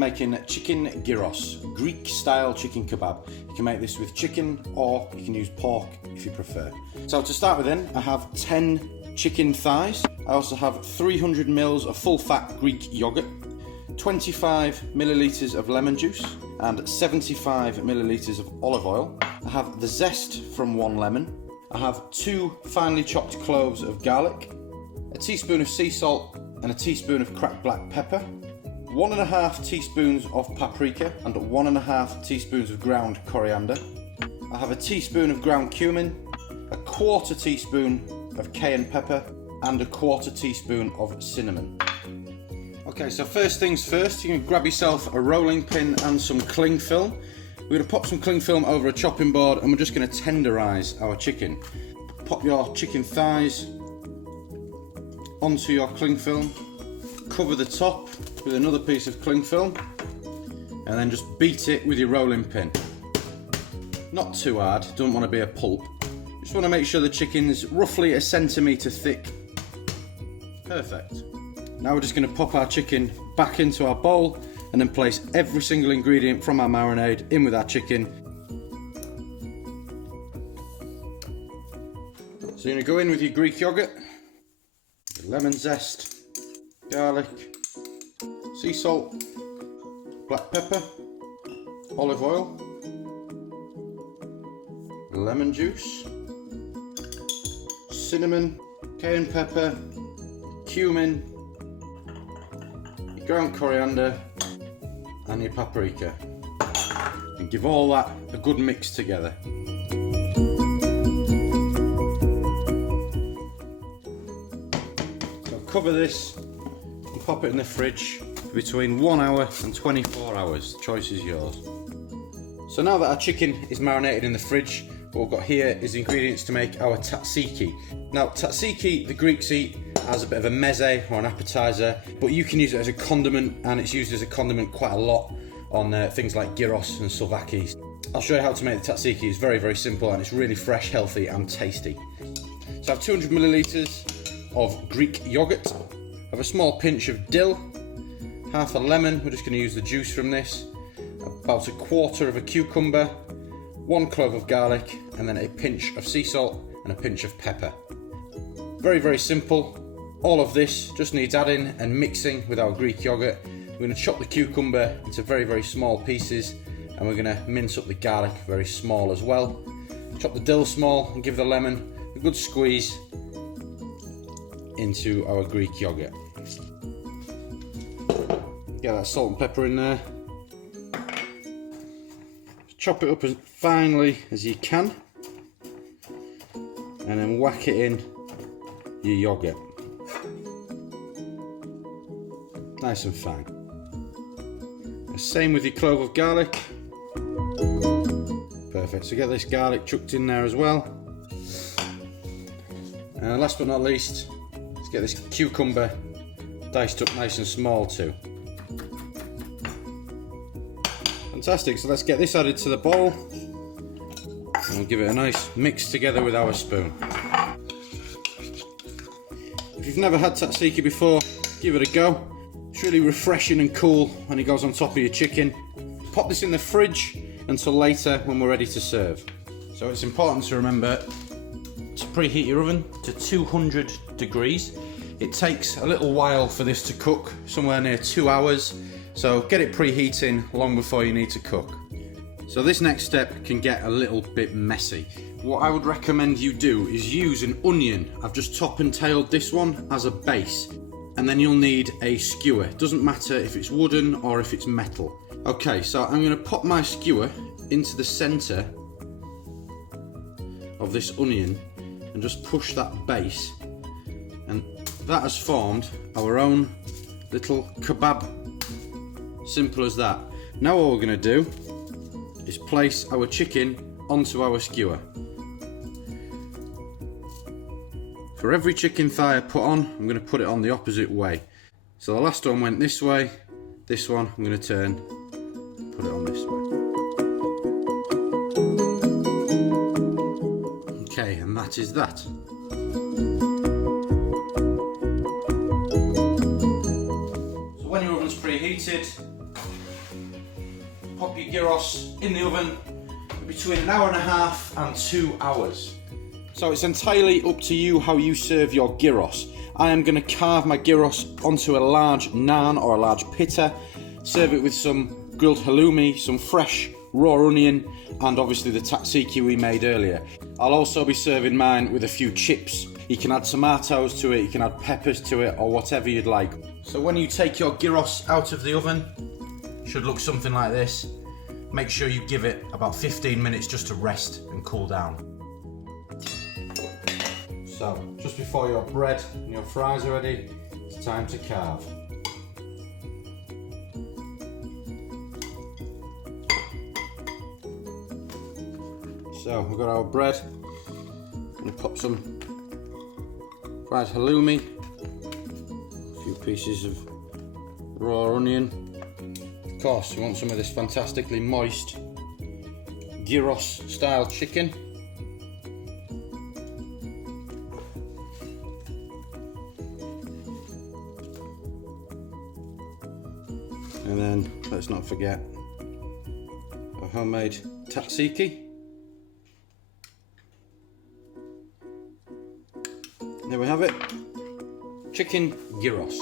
making chicken gyros, Greek style chicken kebab. You can make this with chicken or you can use pork if you prefer. So to start with then, I have 10 chicken thighs. I also have 300 ml of full fat Greek yogurt, 25 millilitres of lemon juice and 75 millilitres of olive oil. I have the zest from 1 lemon. I have 2 finely chopped cloves of garlic, a teaspoon of sea salt and a teaspoon of cracked black pepper, 1.5 teaspoons of paprika and 1.5 teaspoons of ground coriander. I have a teaspoon of ground cumin, a 1/4 teaspoon of cayenne pepper and a 1/4 teaspoon of cinnamon. Okay, so first things first, you can grab yourself a rolling pin and some cling film. We're going to pop some cling film over a chopping board and we're just going to tenderise our chicken. Pop your chicken thighs onto your cling film, cover the top with another piece of cling film and then just beat it with your rolling pin. Not too hard, don't want to be a pulp. Just want to make sure the chicken's roughly 1 centimetre thick. Perfect. Now we're just going to pop our chicken back into our bowl and then place every single ingredient from our marinade in with our chicken. So you're going to go in with your Greek yogurt, your lemon zest, garlic, sea salt, black pepper, olive oil, lemon juice, cinnamon, cayenne pepper, cumin, your ground coriander and your paprika, and give all that a good mix together. So cover this and pop it in the fridge for between 1 hour and 24 hours. The choice is yours. So now that our chicken is marinated in the fridge, what we've got here is ingredients to make our tzatziki. Now tzatziki, the Greeks eat as a bit of a meze or an appetizer, but you can use it as a condiment, and it's used as a condiment quite a lot on things like gyros and souvlaki. I'll show you how to make the tzatziki. It's very, very simple and it's really fresh, healthy and tasty. So I have 200 millilitres of Greek yogurt. I have a small pinch of dill, half a lemon, we're just going to use the juice from this, about 1/4 of a cucumber, 1 clove of garlic, and then a pinch of sea salt and a pinch of pepper. Very, very simple. All of this just needs adding and mixing with our Greek yogurt. We're going to chop the cucumber into very, very small pieces, and we're going to mince up the garlic very small as well. Chop the dill small and give the lemon a good squeeze into our Greek yogurt. Get that salt and pepper in there. Chop it up as finely as you can, and then whack it in your yogurt. Nice and fine. Same with your clove of garlic. Perfect, so get this garlic chucked in there as well. And last but not least, let's get this cucumber diced up nice and small too. Fantastic, so let's get this added to the bowl and we'll give it a nice mix together with our spoon. If you've never had tzatziki before, give it a go. It's really refreshing and cool when it goes on top of your chicken. Pop this in the fridge until later when we're ready to serve. So it's important to remember to preheat your oven to 200 degrees. It takes a little while for this to cook, somewhere near 2 hours. So get it preheating long before you need to cook. So this next step can get a little bit messy. What I would recommend you do is use an onion. I've just top and tailed this one as a base. And then you'll need a skewer. It doesn't matter if it's wooden or if it's metal. Okay, so I'm going to pop my skewer into the centre of this onion and just push that base. And that has formed our own little kebab. Simple as that. Now what we're going to do is place our chicken onto our skewer. For every chicken thigh I put on, I'm going to put it on the opposite way. So the last one went this way, this one I'm going to turn, put it on this way. Okay, and that is that. So when your oven's preheated, pop your gyros in the oven between 1.5 hours and 2 hours. So it's entirely up to you how you serve your gyros. I am going to carve my gyros onto a large naan or a large pita, serve it with some grilled halloumi, some fresh raw onion, and obviously the tzatziki we made earlier. I'll also be serving mine with a few chips. You can add tomatoes to it, you can add peppers to it, or whatever you'd like. So when you take your gyros out of the oven, it should look something like this. Make sure you give it about 15 minutes just to rest and cool down. So, just before your bread and your fries are ready, it's time to carve. So, we've got our bread. I'm going to pop some fried halloumi, a few pieces of raw onion. Of course, you want some of this fantastically moist gyros style chicken. And then, let's not forget our homemade tzatziki. There we have it, chicken gyros.